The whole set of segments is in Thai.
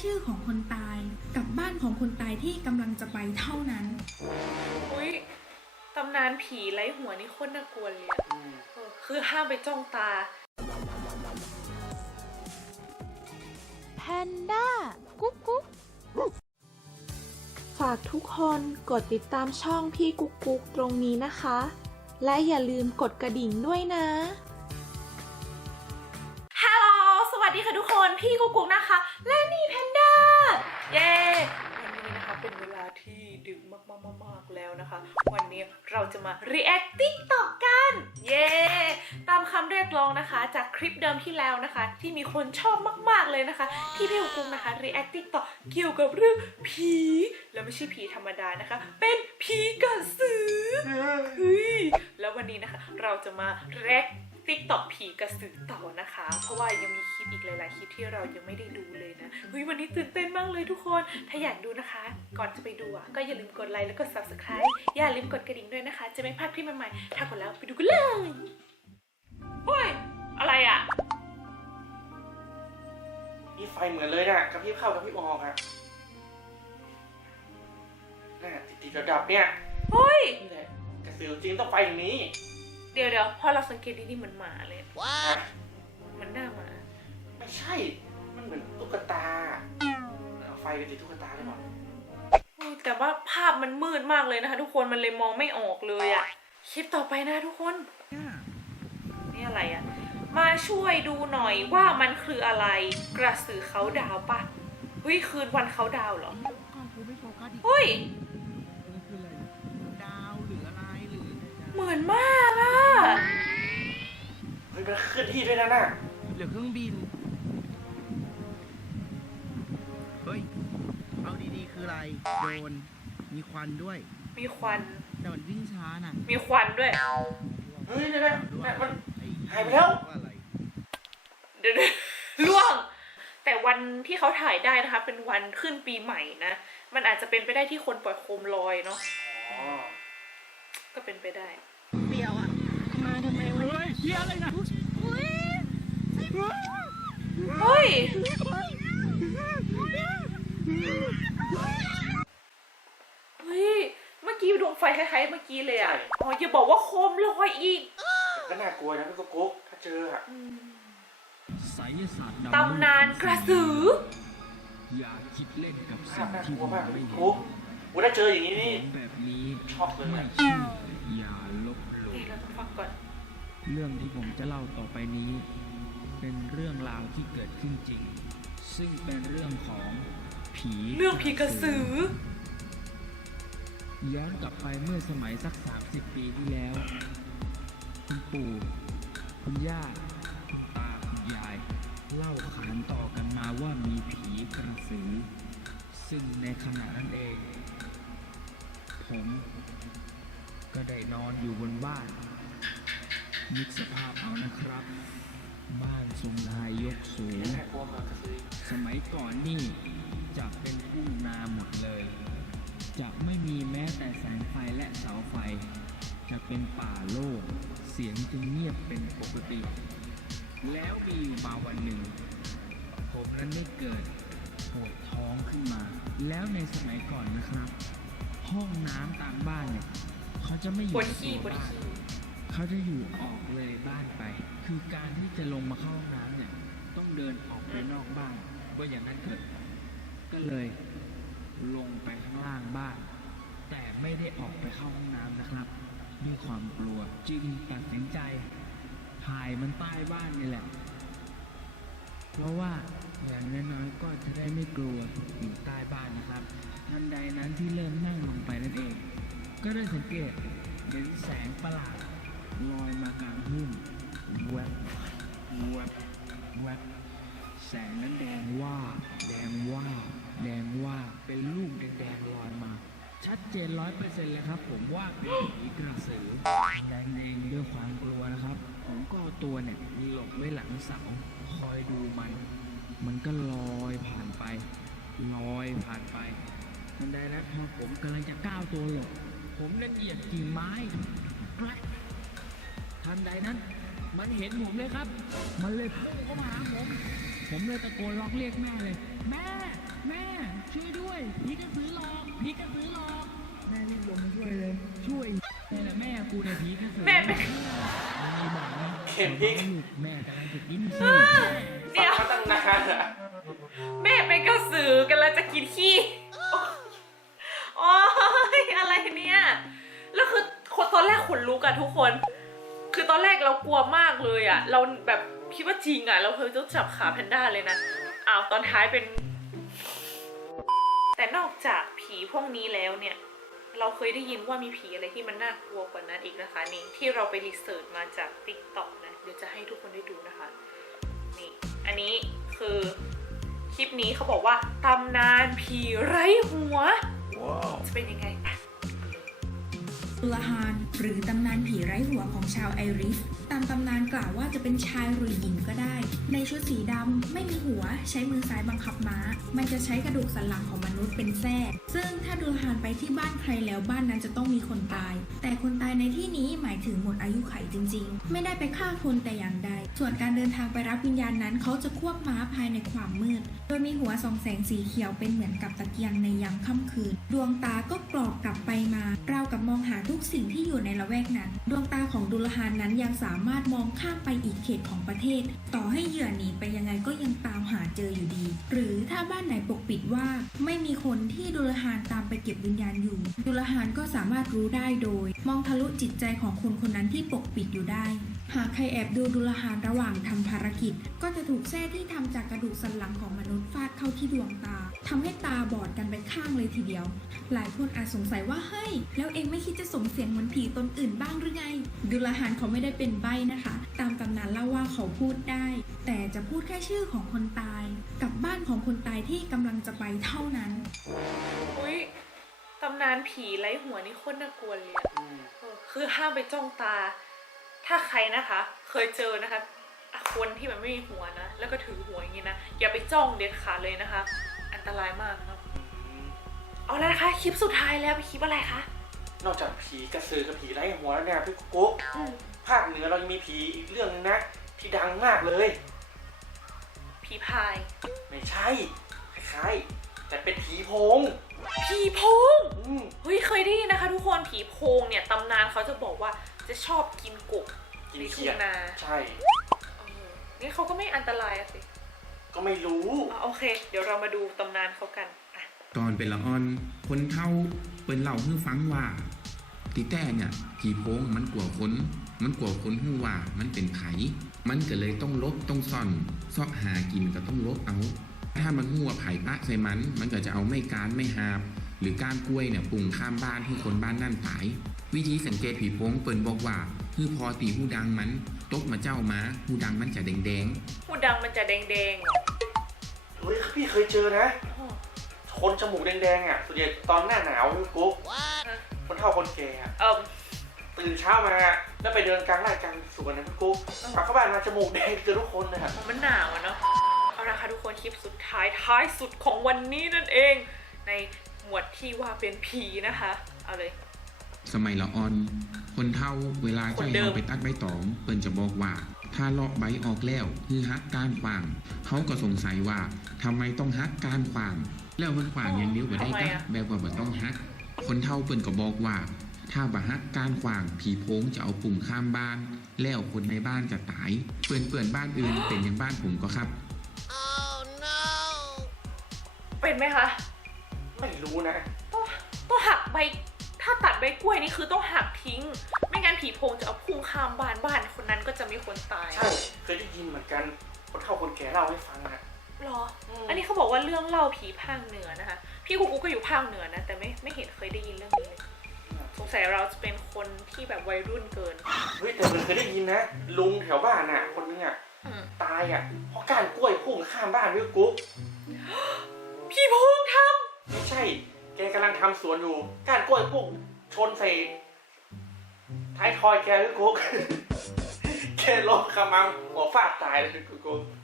ชื่อของคนตาย กับบ้านของคนตายที่กำลังจะไปเท่านั้น อุ้ยตำนานผีไร้หัวนี่โคตรน่ากลัวเลยอะเออคือห้ามไปจ้องตา แพนด้า กุ๊กกุ๊กฝากทุกคนกดติดตามช่องพี่กุ๊กกุ๊กตรงนี้นะคะ และอย่าลืมกดกระดิ่งด้วยนะ ฮัลโหล สวัสดีค่ะทุกคน พี่กุ๊กกุ๊กนะคะ และนี่แพนด้า เย้วันนี้นะคะเป็นเวลาที่ดึกมากๆๆๆแล้วนะคะ วันนี้เราจะมา react TikTok กัน เย้ตามคำเรียกร้องนะคะ จากคลิปเดิมที่แล้วนะคะ ที่มีคนชอบมากๆเลยนะคะ ที่พี่กุ๊กกุ๊กนะคะ react TikTok เกี่ยวกับเรื่องผีแล้วไม่ใช่ผีธรรมดานะคะ เป็นผีกระสือเฮ้ยแล้ววันนี้นะคะ เราจะมาแรก ติ๊กต็อกผีกระสือต่อนะคะ เพราะว่ายังมีคลิปอีกหลาย ๆ คลิปที่เรายังไม่ได้ดูเลยนะเฮ้ยวันนี้ตื่นเต้นมากเลยทุกคน ถ้าอยากดูนะคะ ก่อนจะไปดูอะก็อย่าลืมกดไลค์แล้วก็ subscribe อย่าลืมกดกระดิ่งด้วยนะคะ จะไม่พลาดคลิปใหม่ ๆ ถ้ากดแล้วไปดูกันเลยเฮ้ยอะไรอะนี่ไฟเหมือนเลยน่ะกระพริบเข้ากระพริบออกอะน่ะติดติดๆดับๆเนี่ยเฮ้ยนี่แหละกระสือจริงต้องไฟอย่างนี้ เดี๋ยวเดี๋ยวพอเราสังเกตดีๆเหมือนหมาเลยฮะเหมันหน้าหมา ไม่ใช่ มันเหมือนตุ๊กตาเอาไฟไปติดตุ๊กตาได้หมดเออแต่ว่าภาพมันมืดมากเลยนะคะ ทุกคนมันเลยมองไม่ออกเลยอะคลิปต่อไปนะทุกคน นี่อะไรอะมาช่วยดูหน่อยว่ามันคืออะไรกระสือเขาดาวปะเฮ้ยคืนวันเขาดาวเหรอก็กูไม่โฟกัสดิเฮ้ย เหมือนมากอะเฮ้ยมันเคลื่อนที่ด้วยนะน่ะหรือเครื่องบิน เฮ้ย เอาดีๆ คืออะไร โดรนมีควันด้วย มีควัน แต่มันวิ่งช้าน่ะมีควันด้วย เฮ้ยเนี่ยนะน่ะมันไอ้หายไปแล้วว่าอะไรเดี๋ยวๆล่วง แต่วันที่เขาถ่ายได้นะคะ เป็นวันขึ้นปีใหม่นะ มันอาจจะเป็นไปได้ที่คนปล่อยโคมลอยเนาะ อ๋อ ก็เป็นไปได้ ฮ้ยเฮียอะไรนะเฮ้ย เฮ้ย เมื่อกี้ดวงไฟคล้ายๆเมื่อกี้เลยอะอ๋ออย่าบอกว่าโคมลอยอีก ก็น่ากลัวนะพี่กุ๊กกุ๊กถ้าเจออะไสยศาสตร์ดำตำนานกระสือ อย่าคิดเล่นกับภาสิ่พงน่าที่กลัวมมากเลยไม่พี่เห็กุ๊กนโอ้ถ้าเจออย่างนี้นี่ แบบนี้ชอกเลย ไม่ะเชื่ออย่าลบหลู่เฮ้ยเราต้องฟังก่อน เรื่องที่ผมจะเล่าต่อไปนี้ เป็นเรื่องราวที่เกิดขึ้นจริง ซึ่งเป็นเรื่องของผีเรื่องผีกระสือ ย้อนกลับไปเมื่อสมัยสัก 30 ปีที่แล้ว คุณปู่คุณย่าคุณตาคุณยาย เล่าขานต่อกันมาว่ามีผีกระสือ ซึ่งในขณะนั้นเอง ผมก็ได้นอนอยู่บนบ้าน นึกสภาพเอานะครับ บ้านทรงไทยยกสูง สมัยก่อนนี่จะเป็นทุ่งนาหมดเลย จะไม่มีแม้แต่แสงไฟและเสาไฟ จะเป็นป่าโล่งเสียงจึงเงียบเป็นปกติ แล้วมีอยู่มาวันหนึ่ง ผมนั้นได้เกิดปวดท้องขึ้นมา แล้วในสมัยก่อนนะครับ ห้องน้ำตามบ้านเนี่ยเขาจะไม่อยู่วดขี้ในปวดบ้านขี้ เขาจะอยู่ออกเลยบ้านไป คือการที่จะลงมาเข้าห้องน้ำเนี่ย ต้องเดินออกไปนอกบ้านว่าอย่างนั้นเกิด ก็เลยลงไปข้างล่างบ้าน แต่ไม่ได้ออกไปเข้าห้องน้ำนะครับ ด้วยความกลัวจึงตัดสินใจถ่ายมันใต้บ้านนี่แหละ เพราะว่าอย่างน้อยๆก็จะได้ไม่กลัวอยู่ใต้บ้านนะครับทันใดนั้นที่เริ่มนั่งลงไปนั่นเอง ก็ได้สังเกตเห็นแสงประหลาด ลอยมากลางทุ่งแวบแวบแวบแสงนั้นแดงว่า แดงว่า แดงว่า เป็นลูกแดงๆลอยมา ชัดเจนร้อยเปอร์เซ็นต์เลยครับ ผมว่าเป็นผีกระสือแดงเองด้วยความกลัวนะครับ ผมก็เอาตัวเนี่ยหลบไว้หลังเสา คอยดูมัน มันก็ลอยผ่านไป ลอยผ่านไปทันใดนั้นพอผมกำลังจะก้าวตัวหลบ ผมนั้นเหยียบกิ่งไม้แปลก ทันใดนั้น มันเห็นผมเลยครับ มันเลยพุ่งเข้ามาหาผม ผมเลยตะโกนร้องเรียกแม่เลยแม่ ช่วยด้วยผีกระสือหลอกผีกระสือหลอกแม่รีบลงมาช่วยเลย ช่วยนี่แหละแม่กูเนี่ยผีกระสือแม่เป็นมีบอกนะเข็มพริก ลูกแม่กำลังจะกินขี้เดี๋ยว ฟังมาตั้งนานอะ แม่เป็นกระสือ เลยอะเราแบบคิดว่าจริงอะเราเคยต้องจับขาแพนด้าเลยนะ อ้าวตอนท้ายเป็น แต่นอกจากผีพวกนี้แล้วเนี่ย เราเคยได้ยินว่ามีผีอะไรที่มันน่ากลัวกว่านั้นอีกนะคะนี่ที่เราไปรีเสิร์ชมาจาก t ิ k t o k นะ เดี๋ยวจะให้ทุกคนได้ดูนะคะ นี่ อันนี้คือคลิปนี้เขาบอกว่าตำนานผีไร้หัวจะเป็นยังไงอะดูลฮานหรือตำนานผีไร้หัวของชาวไอริสตามตำนานกล่าวว่าจะเป็นชายหรือหญิงก็ได้ ในชุดสีดำไม่มีหัวใช้มือซ้ายบังคับม้า มันจะใช้กระดูกสันหลังของมนุษย์เป็นแส้ซึ่งถ้าดูลฮานไปที่บ้านใครแล้วบ้านนั้นจะต้องมีคนตาย แต่คนตายในที่นี้หมายถึงหมดอายุไขจริง ๆ ไม่ได้ไปฆ่าคนแต่อย่างใด ส่วนการเดินทางไปรับวิญญาณนั้นเขาจะควบม้าภายในความมืด โดยมีหัวส่องแสงสีเขียวเป็นเหมือนกับตะเกียงในยามค่ำคืน ดวงตาก็กรอกกลับไปมา เรากับมองหาทุกสิ่งที่อยู่ในละแวกนั้น ดวงตาของดุลฮานนั้นยังสามารถมองข้ามไปอีกเขตของประเทศ ต่อให้เหยื่อหนีไปยังไงก็ยังตามหาเจออยู่ดี หรือถ้าบ้านไหนปกปิดว่า ไม่มีคนที่ดุลฮานตามไปเก็บวิญญาณอยู่ ดุลฮานก็สามารถรู้ได้โดย มองทะลุจิตใจของคนคนนั้นที่ปกปิดอยู่ได้ หากใครแอบดูดุลหานระหว่างทำภารกิจ ก็จะถูกแส้ที่ทำจากกระดูกสันหลังของมนุษย์ฟาดเข้าที่ดวงตาทำให้ตาบอดกันไปข้างเลยทีเดียว หลายคนอาจสงสัยว่าเฮ้ยแล้วเองไม่คิดจะส่งเสียงเหมือนผีตนอื่นบ้าง ดุลหานเขาไม่ได้เป็นใบ้นะคะ ตามตำนานเล่าว่าเขาพูดได้ แต่จะพูดแค่ชื่อของคนตาย กับบ้านของคนตายที่กำลังจะไปเท่านั้น อุ้ยตำนานผีไร้หัวนี่โคตรน่ากลัวเลยอะอืมเออคือห้ามไปจ้องตา ถ้าใครนะคะ เคยเจอนะคะอะคนที่มันไม่มีหัวนะ แล้วก็ถือหัวอย่างนี้นะ อย่าไปจ้องเด็ดขาดเลยนะคะ อันตรายมากครับเอาละนะคะคลิปสุดท้ายแล้วไปนคลิปอะไรคะ นอกจากผีกระสือกับผีไร้หัวแล้วเนี่ยพี่กุ๊กอืมภาคเหนือเรายังมีผีอีกเรื่องนึงนะ ที่ดังมากเลย ผีพาย ไม่ใช่คล้ายๆแต่เป็นผีโพงผีโพงอืมเฮ้ยเคยได้ยินนะคะ ทุกคนผีโพงเนี่ยตำนานเขาจะบอกว่าจะชอบกินกบกินในเขีทุ่ยงดนาใช่ เออนี่เขาก็ไม่อันตรายอะสิก็ไม่รู้อะโอเค เดี๋ยวเรามาดูตำนานเขากันอะ ตอนเป็นละอ่อน คนเท่าเปิ้นเล่าให้ฟังว่า ตีแต่เนี่ยผีโพงมันกลัวคน มันกลัวคนหู้ว่ามันเป็นไผมันก็เลยต้องลบต้องซ่อนซอกหากินก็ต้องลบเอา ถ้ามันหู้ว่าไผ่ปะใส่มัน มันก็จะเอาไม่การไม่หาบ หรือก้านกล้วยเนี่ยปรุงข้ามบ้านให้คนบ้านนั่นตาย วิธีสังเกตผีโพงเปิ้นบอกว่าคือพอตีหูดังมันตกมาเจ้ามาหูดังมันจะแดงๆหูดังมันจะแดงๆเหรอเฮ้ยพี่เคยเจอนะอ๋อคนจมูกแดงๆอะส่วนใหญ่ตอนหน้าหนาวพี่กุ๊ก คนเฒ่าคนแก่อะเอิ่มตื่นเช้ามาแล้วไปเดินกลางไร่กลางสวนนะพี่กุ๊กกลับเข้าบ้านมาจมูกแดงเจอทุกคนเลยอะ มันหนาวอะเนาะเอาละค่ะทุกคนคลิปสุดท้ายท้ายสุดของวันนี้นั่นเอง ในหมวดที่ว่าเป็นผีนะคะ เอาเลย สมัยละอ่อน คนเท่าเวลาคนเจ้าเดิม เอาไปตัดใบตอง เปิ้นจะบอกว่า ถ้าเลาะใบออกแล้วคือฮักก้านขวางเขาก็สงสัยว่าทำไมต้องฮักก้านขวาง แล้วมันขวางอย่างนิ้วบ่ได้กะแบบว่าบ่ต้องฮัก คนเท่าเปิ้นก็บอกว่า ถ้าบ่ฮักก้านขวางผีโพงจะเอาปุ่มข้ามบ้าน แล้วคนในบ้านจะตาย เปื่อนเปื่อนบ้านอื่นเป็นอย่างบ้านผมก็ครับเป็นไหมคะไม่รู้นะ ต้องต้องหักใบ ถ้าตัดใบกล้วยนี่คือต้องหักทิ้ง ไม่งั้นผีโพงจะเอาพุ่งข้ามบ้านบ้านคนนั้นก็จะมีคนตาย ใช่ เคยได้ยินเหมือนกัน คนเฒ่าคนแก่เล่าให้ฟังอะ หรออืมอันนี้เขาบอกว่าเรื่องเล่าผีภาคเหนือนะคะ พี่กูกูก็อยู่ภาคเหนือนะ แต่ไม่ไม่เห็นเคยได้ยินเรื่องนี้เลยสงสัยเราจะเป็นคนที่แบบวัยรุ่นเกิน เฮ้ยแต่มันเคยได้ยินนะ ลุงแถวบ้านน่ะ คนนึงอะอืมตายอะเพราะก้านกล้วยพุ่งข้ามบ้านพี่กุ๊กพี่โพงทไม่ใช่ แกกำลังทำสวนอยู่ก้านกล้วยพุ่งชนใส่ท้ายทอยแกพี่กุ๊กแกล้มขมังหัวฟาดตายเลยพี่กุ๊กำ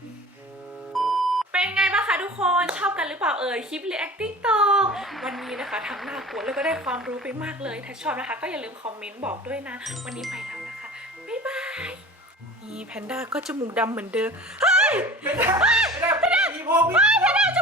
เป็นไงบ้างคะทุกคนชอบกันหรือเปล่าเอ่ยคลิป reacting ต่อวันนี้นะคะทั้งน่ากลัวแล้วก็ได้ความรู้ไปมากเลย ถ้าชอบนะคะ ก็อย่าลืมคอมเมนต์บอกด้วยนะ วันนี้ไปแล้วนะคะ บ๊ายบายนี่แพนด้าก็จมูกดำเหมือนเดิมไม่ได้ไม่ได้พี่โพพี่โพแพนด้าจ